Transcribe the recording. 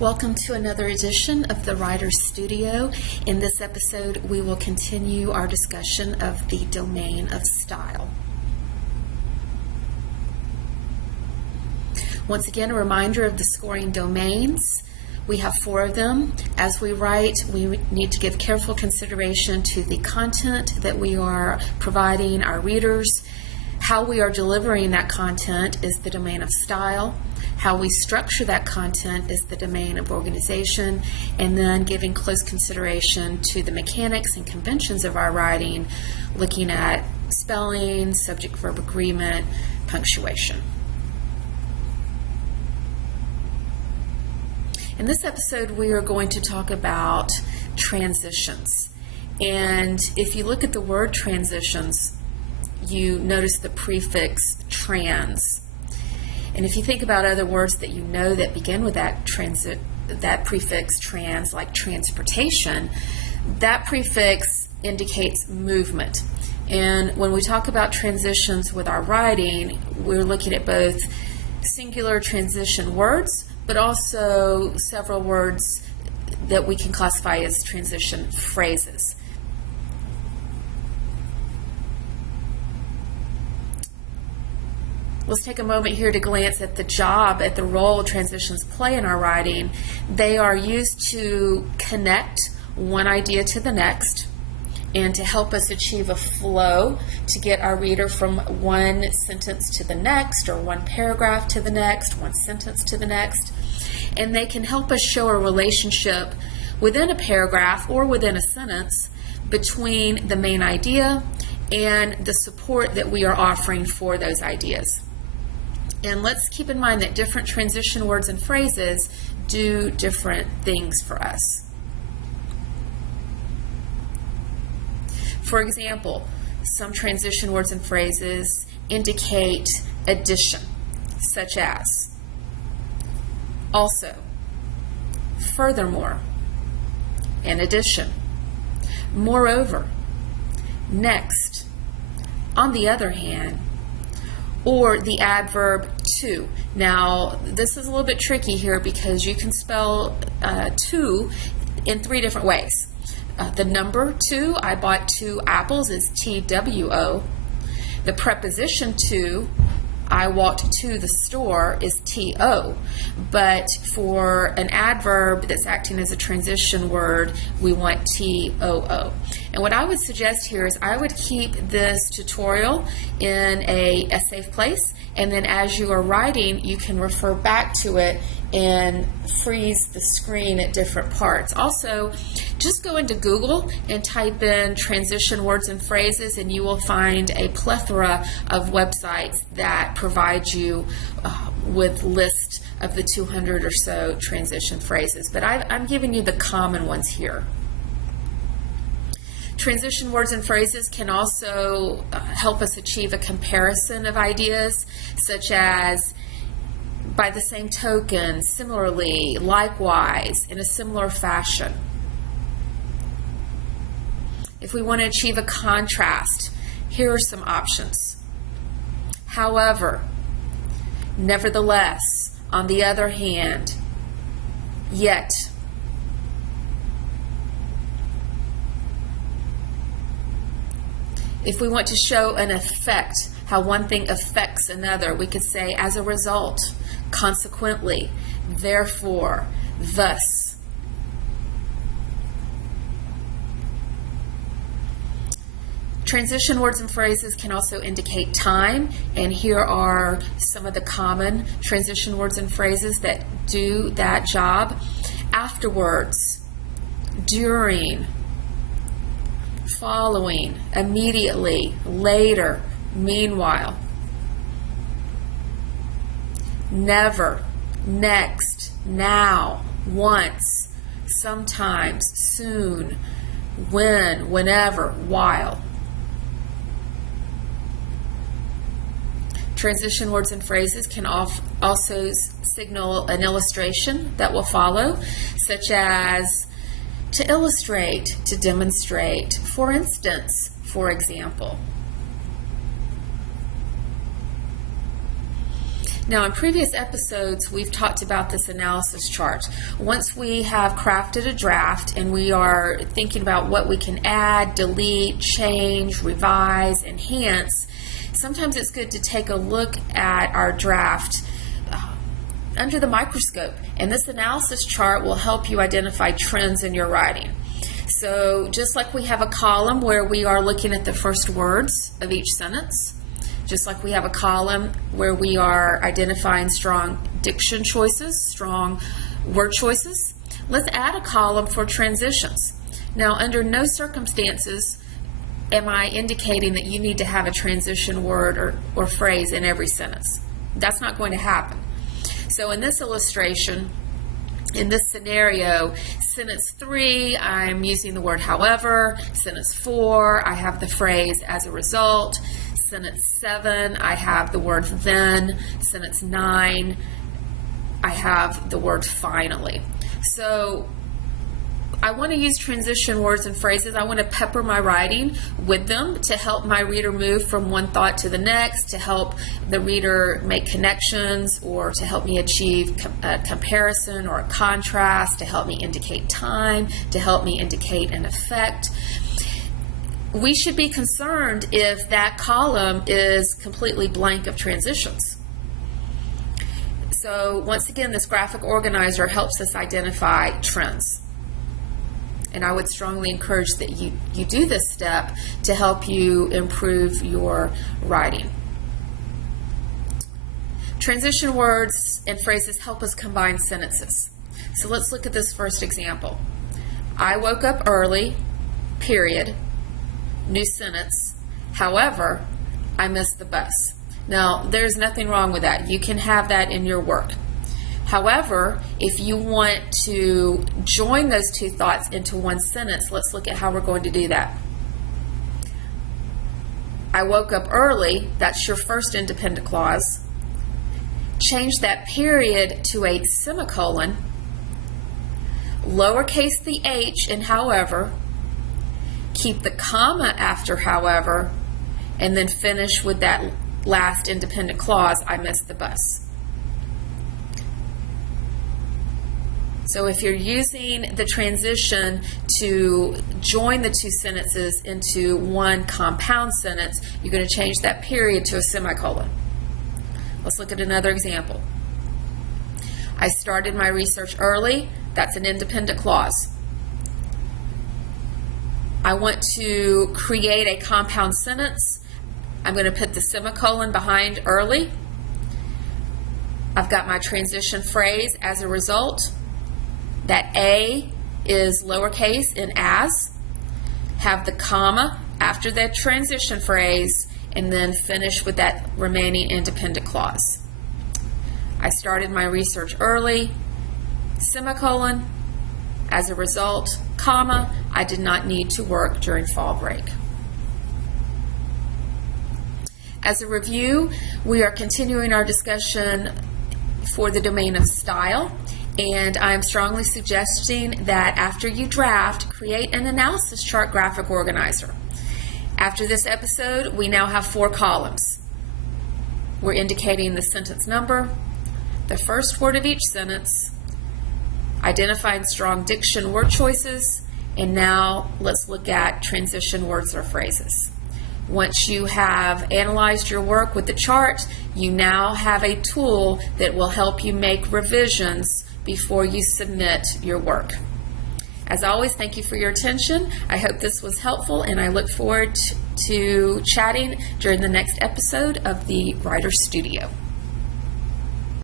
Welcome to another edition of the Writer's Studio. In this episode, we will continue our discussion of the domain of style. Once again, a reminder of the scoring domains. We have 4 of them. As we write, we need to give careful consideration to the content that we are providing our readers. How we are delivering that content is the domain of style. How we structure that content is the domain of organization, and then giving close consideration to the mechanics and conventions of our writing, looking at spelling, subject-verb agreement, punctuation. In this episode, we are going to talk about transitions. And if you look at the word transitions, you notice the prefix trans. And if you think about other words that you know that begin with that prefix trans, like transportation, that prefix indicates movement. And when we talk about transitions with our writing, we're looking at both singular transition words, but also several words that we can classify as transition phrases. Let's take a moment here to glance at the role transitions play in our writing. They are used to connect one idea to the next and to help us achieve a flow to get our reader from one sentence to the next, or one paragraph to the next, one sentence to the next. And they can help us show a relationship within a paragraph or within a sentence between the main idea and the support that we are offering for those ideas. And let's keep in mind that different transition words and phrases do different things for us. For example, some transition words and phrases indicate addition, such as also, furthermore, in addition, moreover, next, on the other hand, or the adverb to. Now, this is a little bit tricky here because you can spell to in 3 different ways. The number to, I bought 2 apples, is TWO. The preposition to, I walked to the store, is TO. But for an adverb that's acting as a transition word, we want TOO. And what I would suggest here is I would keep this tutorial in a safe place, and then as you are writing, you can refer back to it and freeze the screen at different parts. Also, just go into Google and type in transition words and phrases, and you will find a plethora of websites that provide you with lists of the 200 or so transition phrases. But I'm giving you the common ones here. Transition words and phrases can also help us achieve a comparison of ideas, such as by the same token, similarly, likewise, in a similar fashion. If we want to achieve a contrast, here are some options. However, nevertheless, on the other hand, yet. If we want to show an effect, how one thing affects another, we could say as a result, consequently, therefore, thus. Transition words and phrases can also indicate time, and here are some of the common transition words and phrases that do that job. Afterwards, during, following, immediately, later, meanwhile. Never, next, now, once, sometimes, soon, when, whenever, while. Transition words and phrases can also signal an illustration that will follow, such as to illustrate, to demonstrate, for instance, for example. Now, in previous episodes, we've talked about this analysis chart. Once we have crafted a draft and we are thinking about what we can add, delete, change, revise, enhance, sometimes it's good to take a look at our draft under the microscope. And this analysis chart will help you identify trends in your writing. So just like we have a column where we are looking at the first words of each sentence, just like we have a column where we are identifying strong diction choices, strong word choices, let's add a column for transitions. Now, under no circumstances am I indicating that you need to have a transition word or phrase in every sentence. That's not going to happen. So in this illustration, in this scenario, sentence 3, I'm using the word however. Sentence 4, I have the phrase as a result. Sentence 7, I have the word then. Sentence 9, I have the word finally. So I want to use transition words and phrases. I want to pepper my writing with them to help my reader move from one thought to the next, to help the reader make connections, or to help me achieve a comparison or a contrast, to help me indicate time, to help me indicate an effect. We should be concerned if that column is completely blank of transitions. So once again, this graphic organizer helps us identify trends. And I would strongly encourage that you do this step to help you improve your writing. Transition words and phrases help us combine sentences. So let's look at this first example. I woke up early, period. New sentence. However, I missed the bus. Now, there's nothing wrong with that. You can have that in your work. However, if you want to join those two thoughts into one sentence, let's look at how we're going to do that. I woke up early, that's your first independent clause. Change that period to a semicolon, lowercase the h in however, keep the comma after however, and then finish with that last independent clause, I missed the bus. So if you're using the transition to join the two sentences into one compound sentence, you're going to change that period to a semicolon. Let's look at another example. I started my research early. That's an independent clause. I want to create a compound sentence. I'm going to put the semicolon behind early. I've got my transition phrase as a result. That A is lowercase in as. Have the comma after that transition phrase, and then finish with that remaining independent clause. I started my research early, semicolon, as a result, comma, I did not need to work during fall break. As a review, we are continuing our discussion for the domain of style, and I'm strongly suggesting that after you draft, create an analysis chart graphic organizer. After this episode, we now have 4 columns. We're indicating the sentence number, the first word of each sentence, identifying strong diction word choices, and now let's look at transition words or phrases. Once you have analyzed your work with the chart, you now have a tool that will help you make revisions before you submit your work. As always, thank you for your attention. I hope this was helpful, and I look forward to chatting during the next episode of the Writer Studio.